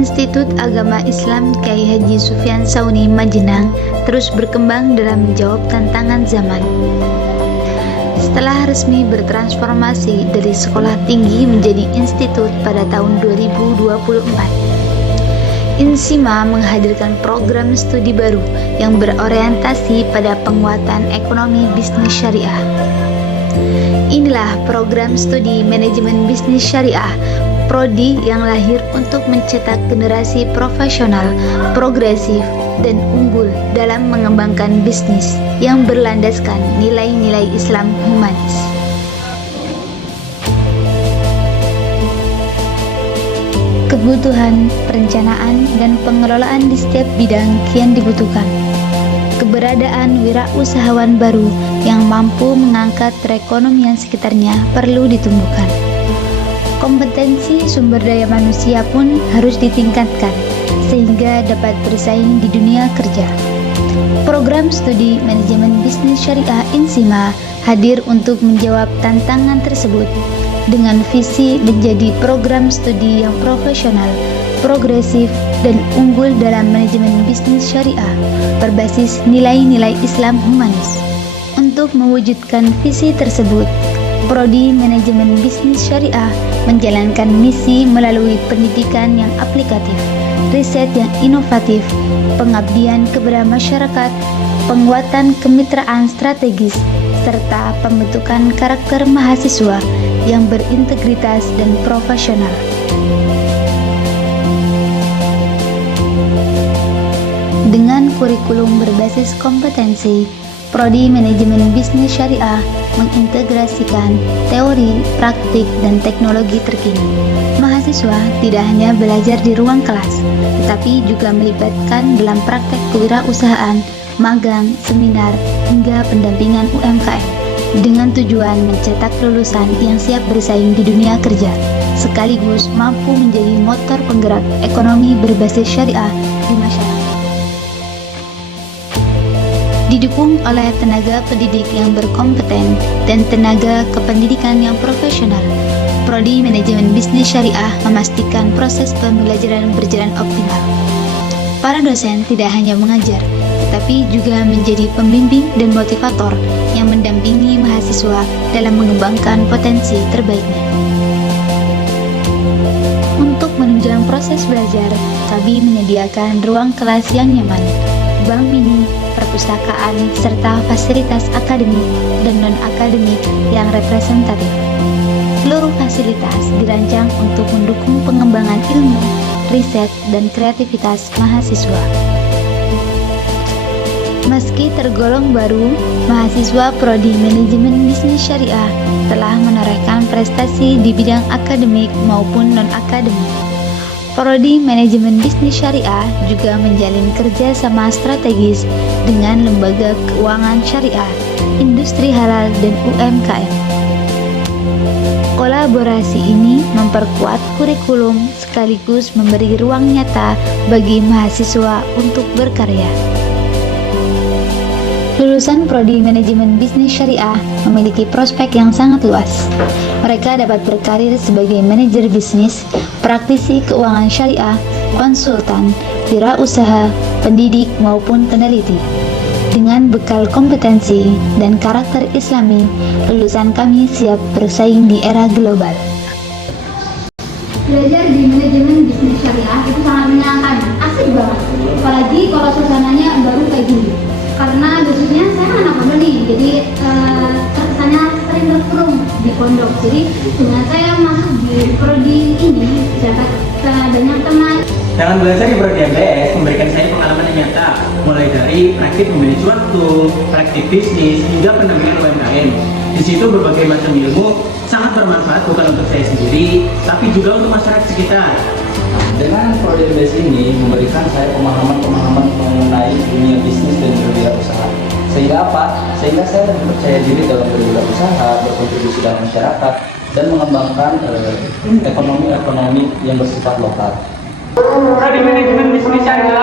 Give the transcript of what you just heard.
Institut Agama Islam Kyai Haji Sufyan Sauni Majenang terus berkembang dalam menjawab tantangan zaman. Setelah resmi bertransformasi dari sekolah tinggi menjadi institut pada tahun 2024, Insima menghadirkan program studi baru yang berorientasi pada penguatan ekonomi bisnis syariah. Inilah program studi manajemen bisnis syariah Prodi yang lahir untuk mencetak generasi profesional, progresif, dan unggul dalam mengembangkan bisnis yang berlandaskan nilai-nilai Islam humanis. Kebutuhan, perencanaan, dan pengelolaan di setiap bidang kian dibutuhkan. Keberadaan wirausahawan baru yang mampu mengangkat perekonomian sekitarnya perlu ditumbuhkan. Kompetensi sumber daya manusia pun harus ditingkatkan sehingga dapat bersaing di dunia kerja. Program studi manajemen bisnis syariah Insima hadir untuk menjawab tantangan tersebut dengan visi menjadi program studi yang profesional, progresif, dan unggul dalam manajemen bisnis syariah berbasis nilai-nilai Islam humanis. Untuk mewujudkan visi tersebut, Prodi Manajemen Bisnis Syariah menjalankan misi melalui pendidikan yang aplikatif, riset yang inovatif, pengabdian kepada masyarakat, penguatan kemitraan strategis, serta pembentukan karakter mahasiswa yang berintegritas dan profesional. Dengan kurikulum berbasis kompetensi, Prodi Manajemen Bisnis Syariah mengintegrasikan teori, praktik, dan teknologi terkini. Mahasiswa tidak hanya belajar di ruang kelas, tetapi juga melibatkan dalam praktek kewirausahaan, magang, seminar, hingga pendampingan UMKM dengan tujuan mencetak lulusan yang siap bersaing di dunia kerja, sekaligus mampu menjadi motor penggerak ekonomi berbasis syariah di masyarakat. Didukung oleh tenaga pendidik yang berkompeten dan tenaga kependidikan yang profesional, Prodi Manajemen Bisnis Syariah memastikan proses pembelajaran berjalan optimal. Para dosen tidak hanya mengajar, tetapi juga menjadi pembimbing dan motivator yang mendampingi mahasiswa dalam mengembangkan potensi terbaiknya. Untuk menunjang proses belajar, kami menyediakan ruang kelas yang nyaman, bank mini, perpustakaan, serta fasilitas akademik dan non-akademik yang representatif. Seluruh fasilitas dirancang untuk mendukung pengembangan ilmu, riset, dan kreativitas mahasiswa. Meski tergolong baru, mahasiswa Prodi Manajemen Bisnis Syariah telah menorehkan prestasi di bidang akademik maupun non-akademik. Prodi Manajemen Bisnis Syariah juga menjalin kerja sama strategis dengan lembaga keuangan syariah, industri halal, dan UMKM. Kolaborasi ini memperkuat kurikulum sekaligus memberi ruang nyata bagi mahasiswa untuk berkarya. Lulusan Prodi Manajemen Bisnis Syariah memiliki prospek yang sangat luas. Mereka dapat berkarir sebagai manajer bisnis, praktisi keuangan syariah, konsultan, wirausaha, pendidik maupun peneliti. Dengan bekal kompetensi dan karakter Islami, lulusan kami siap bersaing di era global. Belajar di manajemen bisnis syariah itu sangat menyenangkan, asik banget. Apalagi kalau suasananya baru kayak gini. Karena basicnya saya anak pondok nih, jadi kesannya sering berkurung di pondok. Jadi dengan saya masuk di prodi ini, dapat banyak teman. Dalam belajar di Prodi MBS memberikan saya pengalaman yang nyata, mulai dari praktik memanage waktu, praktik bisnis, hingga pendampingan UMKM. Di situ berbagai macam ilmu sangat bermanfaat bukan untuk saya sendiri, tapi juga untuk masyarakat sekitar. Dengan Prodi MBS ini memberikan saya pemahaman-pemahaman mengenai dunia bisnis dan berwirausaha. Sehingga apa? Sehingga saya lebih percaya diri dalam berwirausaha, berkontribusi dalam masyarakat, dan mengembangkan ekonomi yang bersifat lokal. Prodi Manajemen Bisnis Syariah